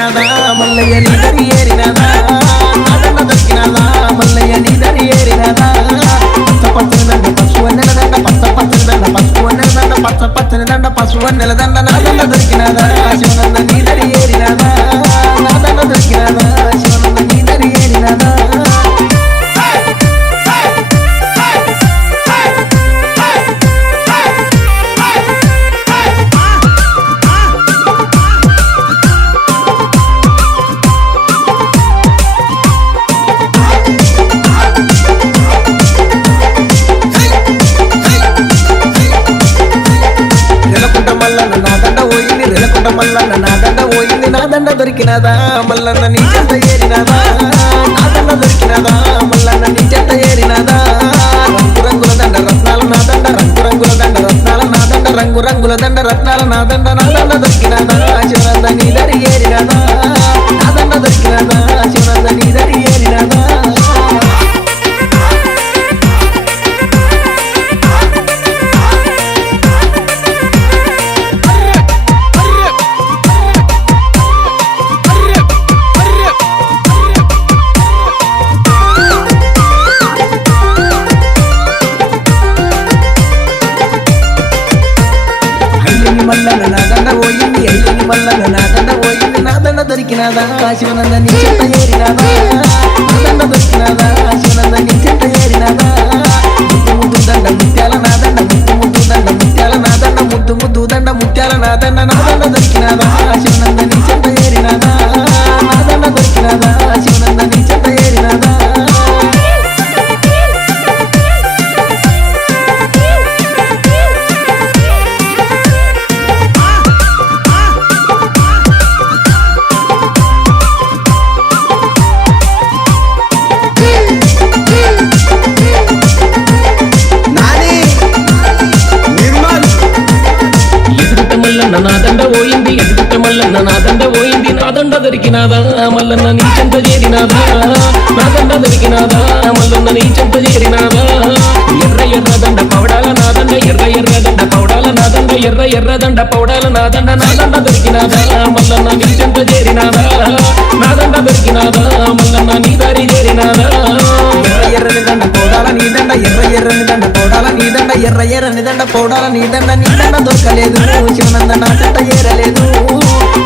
ఏరినాదా మల్లయ్య నీ దరి ఏరినాదా నాదండ దొరికినాదా మల్లయ్య నీ దరి ఏరినాదా పచ్చ పచ్చని దండ పశువన్నెల దండ పచ్చ పచ్చని దండ పశువన్నెల దండ పచ్చ పచ్చని దండ పశువన్నెల దండ నాదండ దొరికినాదా శివనంద నీ దరి ఏరినాదా నాదండ దొరికినాదా శివనంద నీ దరి ఏరినాదా మల్లన్న నా దండ పోయింది నా దండ దొరికినదా మల్లన్న నీ చెంత ఏరినదా నా దండ దొరికినదా మల్లన్న నీ చెంత ఏరినదా రంగు రంగుల దండ రత్నాల నా దండ రంగు రంగుల దండ రత్నాల నా దండ రంగు రంగుల దండ రత్నాల నా దండ దొరికినదా శివనంద నీ దరి ఏరినదా నా దండ దొరికినదా శివనంద నీ దరి ఏరినదా మల్లన్న నా దండ పోయింది అయ్యని మల్లన్న నా దండ పోయింది నా దండ దొరికినదా శివనంద నీ చెంత ఏరినదా నా దండ దొరికినదా శివనంద నీ చెంత ఏరినదా ముద్దు ముద్దు దండ ముత్యాల నా దండ ముద్దు ముద్దు దండ ముత్యాల నా దండ ముద్దు ముద్దు దండ ముత్యాల నా దండ దొరికినదా శివనంద నీ చెంత ఏరినదా నా దండ దొరికినదా శివనంద నీ చెంత ఏరినదా నా దండ పోయింది ఎదుట మల్లన్న నా దండ పోయింది నా దండ దొరికినాదా మల్లన్న నీ చెంత చేరినాదా నా దండ దొరికినాదా మల్లన్న నీ చెంత చేరినాదా ఎర్ర ఎర్ర దండ పౌడాల నా దండ ఎర్ర ఎర్ర దండ పౌడాల నా దండ ఎర్ర ఎర్ర దండ పౌడాల నా దండ దొరికినాదా మల్లన్న నీ చెంత చేరినాదా నా దండ దొరికినాదా మల్లన్న నీ దారి చేరినాదా ఎర్రని దండ పౌడాల నీ దండ ఎర్ర ఎర్రని దండ పౌడాల నీ దండ ఎర్ర ఎర్రని దండ పౌడాల నీ దండ దొరకలేదు శివనంద నా చెంత ఏరలేదు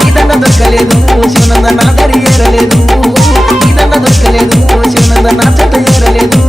నీ దండ దొరకలేదు శివనంద నా దరి ఏరలేదు నీ దండ దొరకలేదు శివనంద నా చెంత ఏరలేదు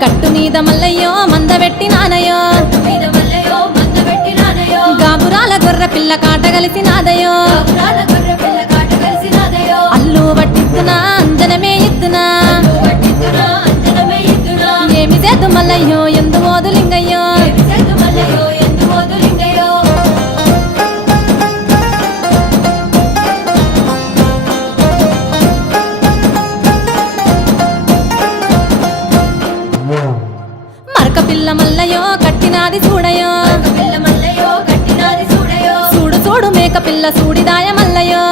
గట్టు మీద మల్లయ్యో మందబెట్టి నానయో గాబురాల గొర్ర పిల్ల కాట కలిసి నాదయో అల్లు పట్టిద్దునా అంజనమే ఇద్దునా ఏమి చేద్దు మల్లయ్యో ఎందు మోదు లింగయ్యో పిల్ల మల్లయో కట్టినాది చూడయో చూడు చూడు మేక పిల్ల సూడిదాయ మల్లయో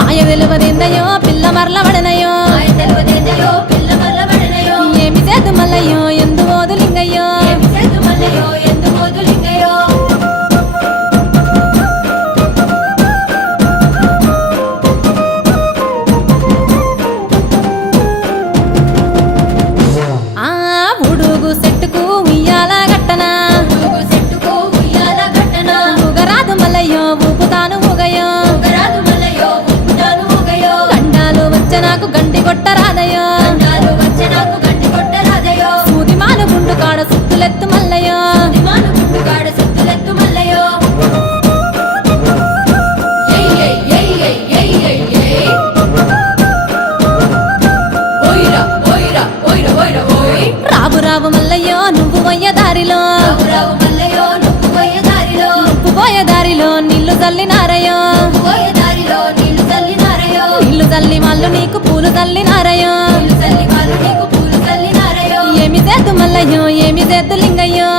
మాయ వెలువదేందయో పిల్ల మరల వడనయో ఏమి చేదు మల్లయ్యో ఎందు మోదు లింగయ్యో నాకు గంటి కొట్టరాదయో సూది మాను గుండు కాడ సుత్తులెత్తు మల్లయో రాబు రాబు మల్లయ్యో నువ్వు పోయే దారిలో నువ్వు పోయే దారిలో నీళ్లు చల్లినారయో నీళ్లు చల్లి వాళ్ళు నీకు పూలు చల్లినారయో ఏమి చేద్దు మల్లయ్యో ఏమి చేద్దు లింగయ్యో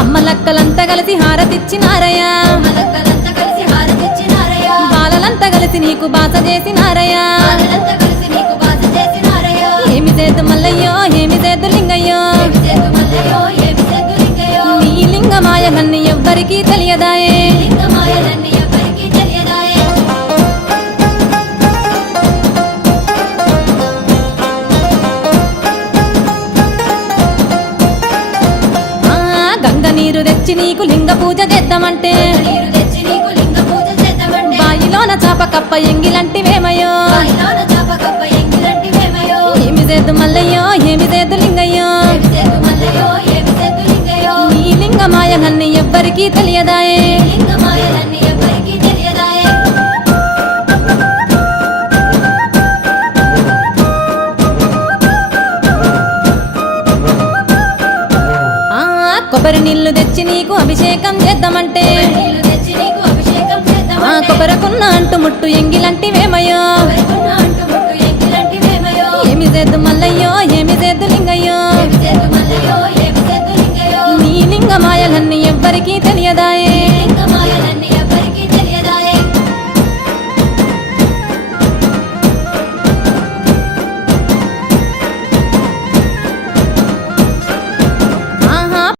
అమ్మలక్కలంతా కలిసి హారతిచ్చినారయ్యా బాలలంతా కలిసి నీకు బాస చేసినారయ్యా ఏమి చేద్దు మల్లయ్యో ఏమి చేద్దు లింగయ్యో నీ లింగమాయలన్నీ ఎవ్వరికీ తెలియదాయే గంగ నీరు తెచ్చి నీకు లింగ పూజ చేద్దామంటే బాయిలోన చాప కప్ప ఎంగిలంటివేమయో ఏమి చేద్దు మల్లయ్యో ఏమి చేద్దు లింగయ్యో నీ లింగమాయలన్నీ ఎవ్వరికీ తెలియదాయే కొబ్బరి నీళ్లు తెచ్చి నీకు అభిషేకం చేద్దామంటే కొబ్బరకున్న అంటు ముట్టు ఎంగిలంటివేమయో ఏమి చేద్దు మల్లయ్యో ఏమి చేద్దు లింగయ్యో నీ లింగమాయలన్నీ ఎవ్వరికీ తెలియదాయే